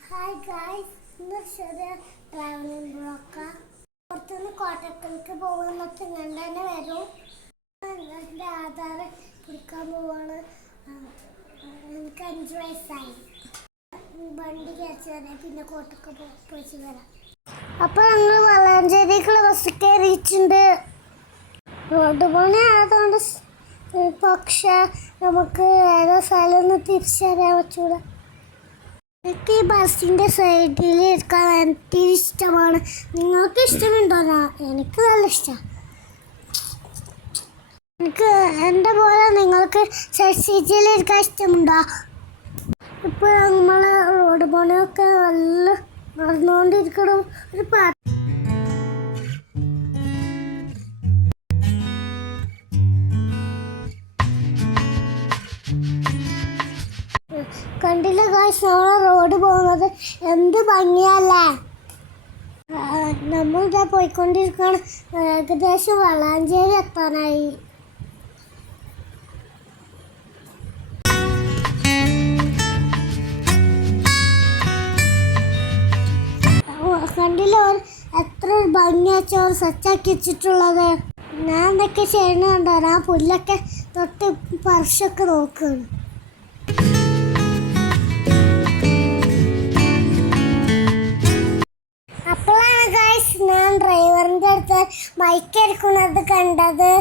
Hi guys, ഇന്ന് ചെറിയ travelling ബ്ലോക്കാ. പുറത്തുനിന്ന് കോട്ടക്കൽക്ക് പോകുന്നൊക്കെ ഇങ്ങനെ തന്നെ വരും. എൻ്റെ ആധാർ പിടിക്കാൻ പോവാണ്. എനിക്ക് 5 വയസ്സായി. വണ്ടി കയറ്റി വരാം, പിന്നെ കോട്ടക്ക് പോയിട്ട് വരാം. അപ്പോൾ ഞങ്ങൾ വളാഞ്ചേരിക്കുള്ള ബസ് കയറിയിട്ടുണ്ട്. റോഡ് പണി ആയതുകൊണ്ട് പക്ഷെ നമുക്ക് ഏതോ സ്ഥലമൊന്നും തിരിച്ചറിയാൻ പറ്റൂല. എനിക്ക് ഈ ബസ്സിൻ്റെ സൈഡിൽ ഇരിക്കാൻ എനിക്ക് ഇഷ്ടമാണ്. നിങ്ങൾക്ക് ഇഷ്ടമുണ്ടോ? എനിക്ക് നല്ല ഇഷ്ടമാണ്. എനിക്ക് എൻ്റെ പോലെ നിങ്ങൾക്ക് സൈഡ് സീറ്റിൽ ഇരിക്കാൻ ഇഷ്ടമുണ്ടോ? ഇപ്പോൾ നമ്മൾ റോഡ് പണിയൊക്കെ നല്ല നടന്നുകൊണ്ടിരിക്കണം. ഒരു പാട്ട് കണ്ടില്ല ഗായ്സ്, നമ്മളെ റോഡ് പോകുന്നത് എന്ത് ഭംഗിയല്ലേ. നമ്മളിതാ പോയിക്കൊണ്ടിരിക്കുകയാണ്. ഏകദേശം വളാഞ്ചേരി എത്താനായി. കണ്ടില്ല എത്ര ഭംഗിയാച്ചോ സെറ്റാക്കി വെച്ചിട്ടുള്ളത്. ഞാൻ എന്തൊക്കെ ചെയ്യുന്നുണ്ടോ? ഞാൻ പുല്ലൊക്കെ തൊട്ട് പറിച്ചൊക്കെ നോക്കുകയാണ്. അപ്പോഴാണ് ഗായ്സ് ഞാൻ ഡ്രൈവറിൻ്റെ അടുത്ത് മൈക്കെടുക്കുന്നത് കണ്ടത്.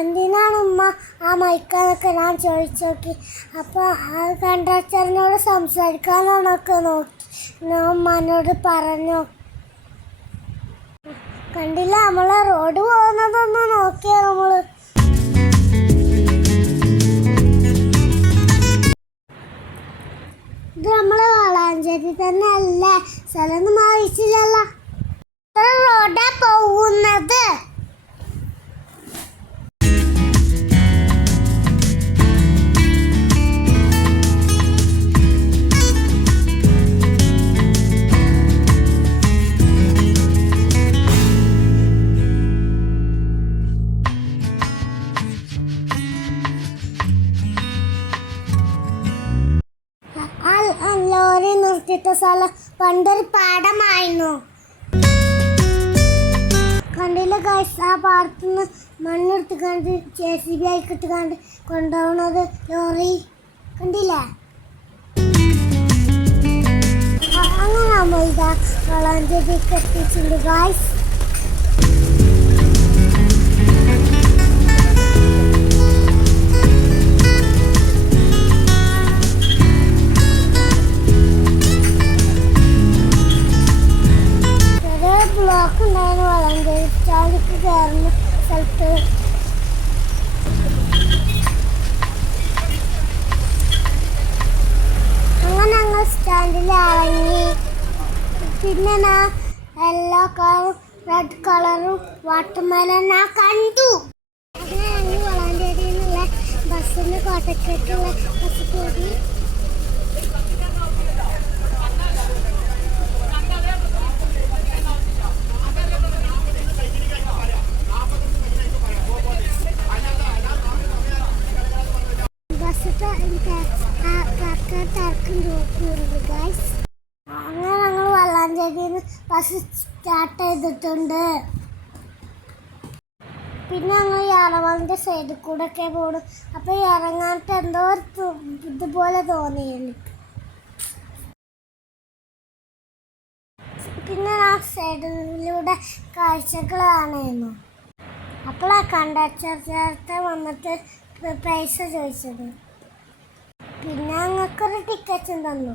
എന്തിനാണ് ഉമ്മ ആ മൈക്കെന്നൊക്കെ ഞാൻ ചോദിച്ചു നോക്കി. അപ്പോൾ ആ കണ്ടക്ടറിനോട് സംസാരിക്കാനാണൊക്കെ നോക്കി ഞാൻ ഉമ്മാനോട് പറഞ്ഞു. കണ്ടില്ല, നമ്മളെ റോഡ് പോകുന്നതൊന്ന് നോക്കിയാൽ നമ്മൾ. ഇത് നമ്മളെ വളാഞ്ചേരി തന്നെ അല്ലേ? സ്ഥലമൊന്നും മാറിയിട്ടില്ലല്ലോ. റോഡാ പോകുന്നത്. ലോറി നിർത്തിയിട്ട സ്ഥലം പണ്ടൊരു പാടമായിരുന്നു. കണ്ടില്ല ഗായ്സ്, ആ പാടത്തുനിന്ന് മണ്ണെടുത്ത് കണ്ട് JCB ആയിക്കിട്ട് കണ്ട് കൊണ്ടുപോകുന്നത് ലോറി കണ്ടില്ലേ. അങ്ങനെ നമ്മൾ ഇതാ വളാഞ്ചേരിക്ക് എത്തിയിട്ടുണ്ട് ഗായ്സ്. ബ്ലോക്ക് ഉണ്ടായിരുന്നു വളാഞ്ചേരി സ്റ്റാൻഡിലേക്ക് കയറുന്ന സ്ഥലത്ത്. അങ്ങനെ ഞങ്ങൾ സ്റ്റാൻഡിൽ ഇറങ്ങി. പിന്നെ ഞാൻ യെല്ലോ കളറും റെഡ് കളറും വാട്ടർമെലൻ ഞാൻ കണ്ടു. അങ്ങനെ ഞങ്ങൾ വളാഞ്ചേരിയിൽ നിന്നുള്ള ബസ്സിന് കോട്ടയ്ക്കേക്കുള്ള ബസ് കയറി. അങ്ങനെ ഞങ്ങൾ വളാഞ്ചേരിയിൽ നിന്ന് ബസ് സ്റ്റാർട്ട് ചെയ്തിട്ടുണ്ട്. പിന്നെ ഞങ്ങൾ യാറവാളിൻ്റെ സൈഡിൽ കൂടെ ഒക്കെ പോടും. അപ്പോൾ ഇറങ്ങാനായിട്ട് എന്തോ ഇതുപോലെ തോന്നി എനിക്ക്. പിന്നെ ആ സൈഡിലൂടെ കാഴ്ചകൾ കാണുന്നു. അപ്പോൾ ആ കണ്ടക്ടർ ചേർത്ത് വന്നിട്ട് പൈസ ചോദിച്ചത്. പിന്നെ ഞങ്ങൾക്കൊരു ടിക്കറ്റും തന്നു.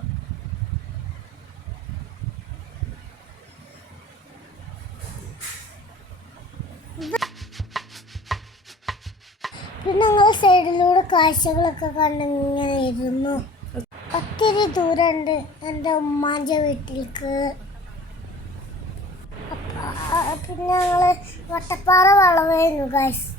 പിന്നെ ഞങ്ങൾ സൈഡിലൂടെ കാഴ്ചകളൊക്കെ കണ്ടിങ്ങനെ ഇരുന്നു. ഒത്തിരി ദൂരമുണ്ട് എൻ്റെ ഉമ്മാൻ്റെ വീട്ടിലേക്ക്. പിന്നെ ഞങ്ങൾ വട്ടപ്പാറ വളവായിരുന്നു ഗായ്സ്.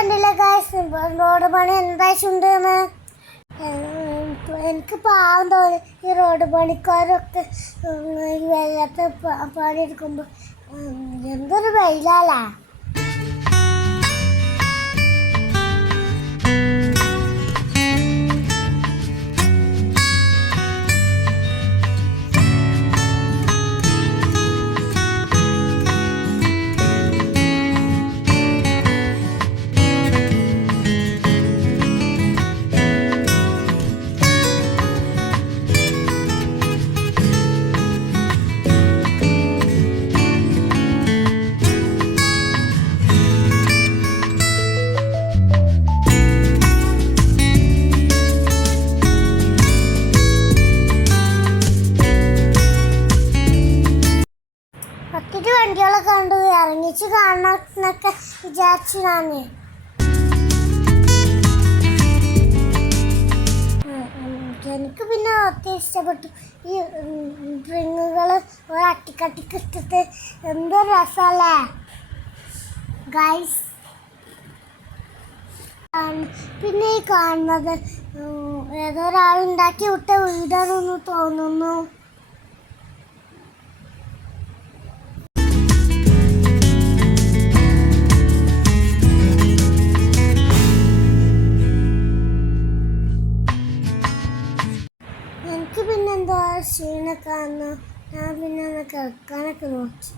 കണ്ടില്ല ഗൈസ് റോഡ് പണി എന്തായിട്ടുണ്ടെന്ന്. എനിക്ക് പാവം തോന്നി ഈ റോഡ് പണിക്കാരൊക്കെ ഈ വെള്ളത്തെ പണിയെടുക്കുമ്പോൾ. എന്തൊരു വെയിലാലാ. ഒത്തിരി വണ്ടികളെ കണ്ടു ഇറങ്ങിച്ച് കാണണമെന്നൊക്കെ വിചാരിച്ചു ഞാൻ. എനിക്ക് പിന്നെ ഒത്തിരി ഇഷ്ടപ്പെട്ടു ഈ ഡ്രിങ്കുകൾ അട്ടിക്കട്ടിക്ക് ഇട്ടിട്ട്. എന്തൊരു രസമല്ലേ ഗൈസ്. പിന്നെ ഈ കാണുന്നത് ഏതോ ഒരാളുണ്ടാക്കി വിട്ട വീടാണെന്ന് തോന്നുന്നു. എനിക്ക് പിന്നെ എന്തോ ക്ഷീണൊക്കെ വന്നു. ഞാൻ പിന്നെ ഒന്ന് കിടക്കാനൊക്കെ നോക്കി.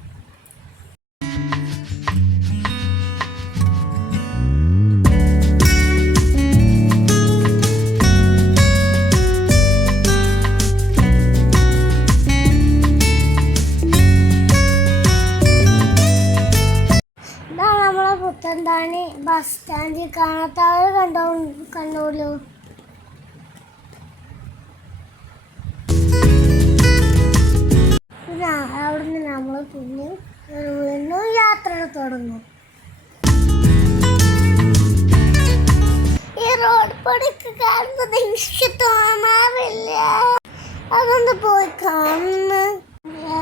ഇതാണ് നമ്മളെ പുത്തൻതാണി ബസ് സ്റ്റാൻഡിൽ കാണാത്തവർ കണ്ടോളൂ. അവിടുന്ന് നമ്മൾ പിന്നെ വീണ്ടും യാത്ര തുടങ്ങും. ഈ റോഡ് പണിക്ക് കാണുന്നത് എനിക്ക് തോന്നാറില്ല. അതൊന്ന് പോയി കാണുന്നു.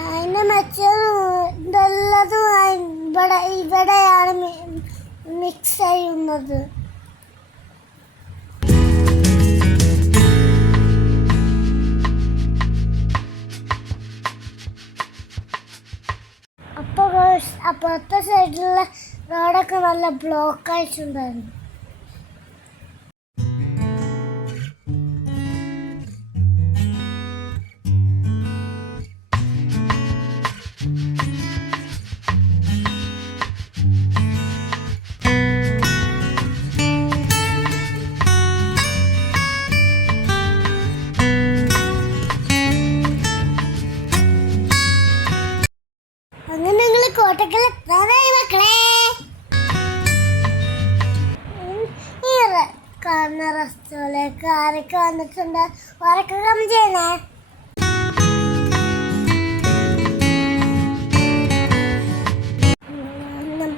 അതിൻ്റെ മെച്ചതും ഇവിടെയാണ് മിക്സ് ചെയ്യുന്നത്. അപ്പുറത്തെ സൈഡിലുള്ള റോഡൊക്കെ നല്ല ബ്ലോക്ക് ആയിട്ടുണ്ടായിരുന്നു. കോട്ടക്കൽ എത്താനായി മക്കളെ. ഈ കാണുന്ന റെസ്റ്റോറൻറ്റിലേക്ക് ആരൊക്കെ വന്നിട്ടുണ്ട്? ആരൊക്കെ കമന്റ് ചെയ്യണേ.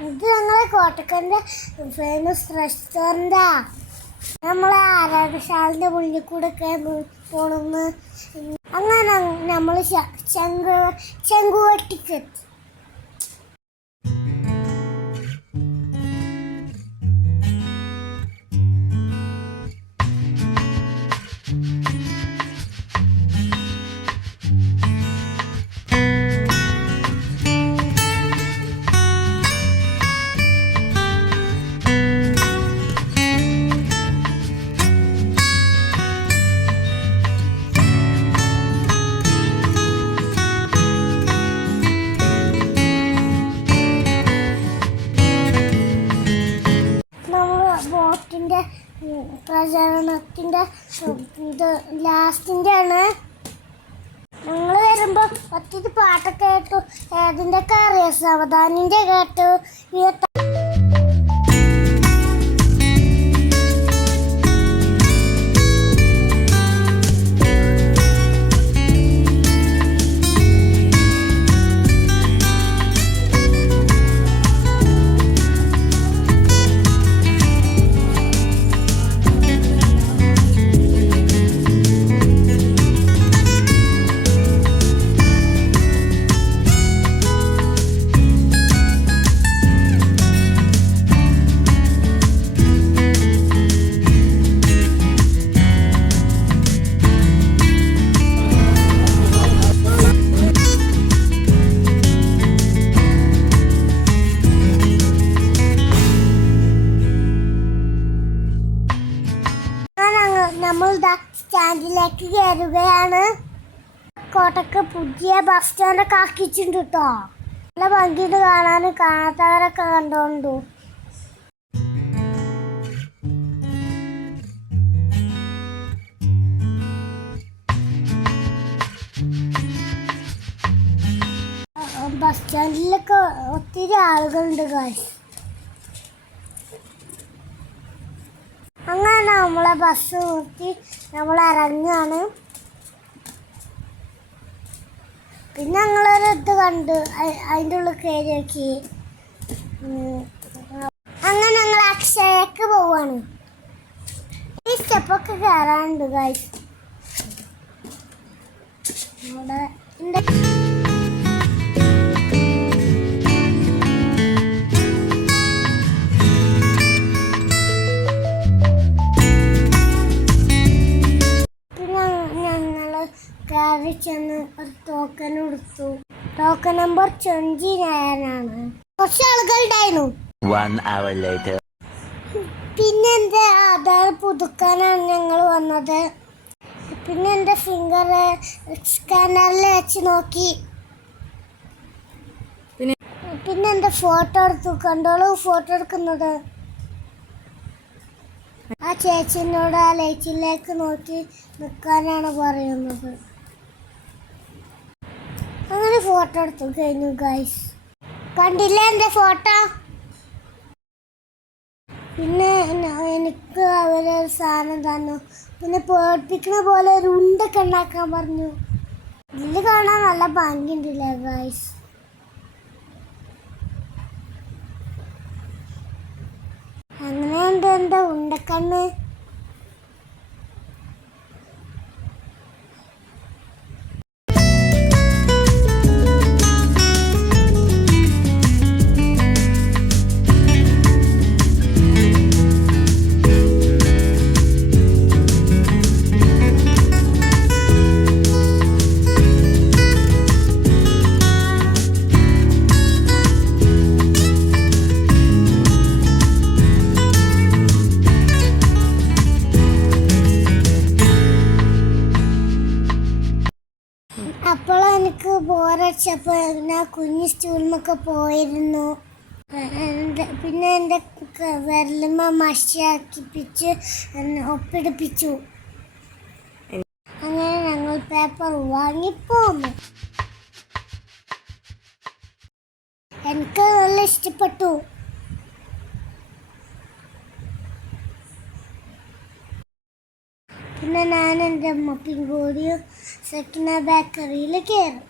ഇത് ഞങ്ങളെ കോട്ടക്കലിൻ്റെ ഫേമസ് റെസ്റ്റോറൻറ്റാ. നമ്മളെ ആരാധശാലിൻ്റെ മുന്നിൽ കൂടെ ഒക്കെ പോണെന്ന്. അങ്ങനെ നമ്മൾ ചെങ്കുവട്ടിക്കെത്തി. ബോട്ടിൻ്റെ പ്രചരണത്തിൻ്റെ ഇത് ലാസ്റ്റിൻ്റെ ആണ്. ഞങ്ങൾ വരുമ്പോൾ ഒത്തിരി പാട്ടൊക്കെ കേട്ടു. ഏതിൻ്റെയൊക്കെ അറിയാം? സാവധാനിൻ്റെ കേട്ടു. നമ്മൾ സ്റ്റാൻഡിലേക്ക് കയറുകയാണ്. കോട്ടക്ക് പുതിയ ബസ് സ്റ്റാൻഡൊക്കെ ആക്കിയിട്ടുണ്ട് കേട്ടോ. നല്ല ഭംഗിയിട്ട് കാണാൻ, കാണാത്തവരൊക്കെ കണ്ടോണ്ടു. ബസ് സ്റ്റാൻഡിലൊക്കെ ഒത്തിരി ആളുകളുണ്ട് ഗായ്സ്. അങ്ങനെ നമ്മളെ ബസ് നിർത്തി നമ്മൾ ഇറങ്ങുകയാണ്. പിന്നെ ഞങ്ങളൊരു ഇത് കണ്ട് അതിൻ്റെ ഉള്ളിൽ കയറി നോക്കി. അങ്ങനെ ഞങ്ങൾ അക്ഷയക്ക് പോവാണ്. ഈ സ്റ്റെപ്പൊക്കെ കയറാനുണ്ട് ഗായ്സ്. നമ്മുടെ കയറി ചെന്ന് ഒരു ടോക്കൺ കൊടുത്തു. ടോക്കൺ നമ്പർ 29 ആണ്. കുറച്ച് ആളുകളുണ്ടായിരുന്നു. പിന്നെ എൻ്റെ ആധാർ പുതുക്കാനാണ് ഞങ്ങൾ വന്നത്. പിന്നെ എൻ്റെ ഫിംഗർ സ്കാനറിൽ വെച്ച് നോക്കി. പിന്നെ എൻ്റെ ഫോട്ടോ എടുത്തു. കണ്ടോളൂ ഫോട്ടോ എടുക്കുന്നത്. ആ ചേച്ചിനോട് ആ ലൈറ്റിലേക്ക് നോക്കി നിൽക്കാനാണ് പറയുന്നത്. അങ്ങനെ ഫോട്ടോ എടുത്തു കഴിഞ്ഞു ഗൈസ്. കണ്ടില്ലേ എൻ്റെ ഫോട്ടോ? പിന്നെ എനിക്ക് അവരൊരു സാധനം തന്നു. പിന്നെ പേടിപ്പിക്കുന്ന പോലെ ഒരു ഉണ്ടൊക്കെ ഉണ്ടാക്കാൻ പറഞ്ഞു. ഇതിൽ കാണാൻ നല്ല ഭംഗിയുണ്ടല്ലേ ഗൈസ്. അങ്ങനെയുണ്ട് എൻ്റെ ഉണ്ടക്കണ്ണ്. അപ്പോൾ എനിക്ക് ബോറടിച്ചപ്പോൾ ഞാൻ കുഞ്ഞു സ്റ്റൂളിലൊക്കെ പോയിരുന്നു. പിന്നെ എൻ്റെ വിരലുമ്മ മഷിയാക്കിപ്പിച്ച് ഒപ്പിടിപ്പിച്ചു. അങ്ങനെ ഞങ്ങൾ പേപ്പർ വാങ്ങിപ്പോന്നു. എനിക്ക് നല്ല ഇഷ്ടപ്പെട്ടു. പിന്നെ ഞാൻ എൻ്റെ അമ്മക്കും കൂടി സെക്കിന ബേക്കറിയിൽ കയറി.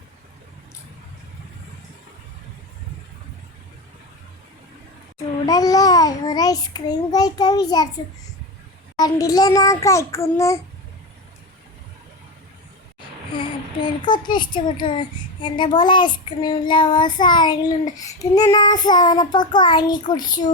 ചൂടല്ലേ, ഒരു ഐസ്ക്രീം കഴിക്കാൻ വിചാരിച്ചു. കണ്ടില്ല ഞാൻ കഴിക്കുന്നു. എനിക്ക് ഒത്തിരി ഇഷ്ടപ്പെട്ടു. എൻ്റെ പോലെ ഐസ്ക്രീം ലവേഴ്സ് ആരെങ്കിലും ഉണ്ട്. പിന്നെ ഞാൻ 7up ഒക്കെ വാങ്ങി കുടിച്ചു.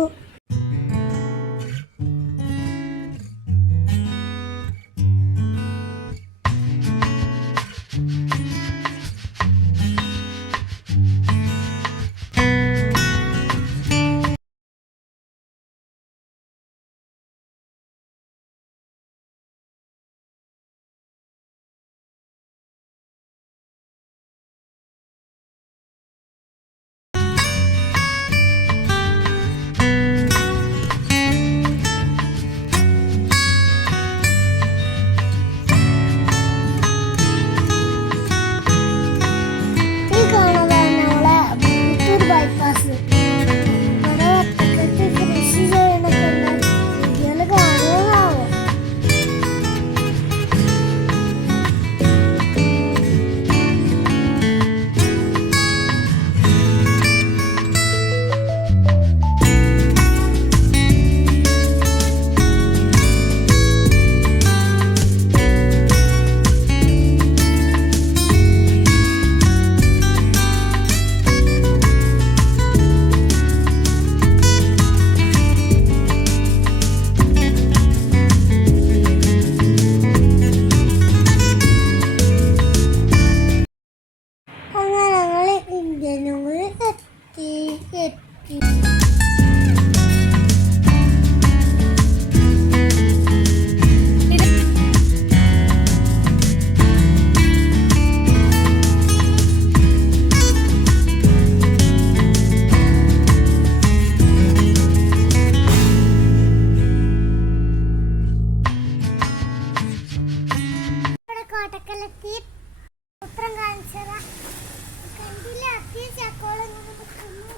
കോട്ടക്കലെത്തി. സൂത്രം കാണിച്ചതാ. കണ്ടില്ല, അത്തി ചക്കോളം ഇങ്ങനെ നിൽക്കുന്നു.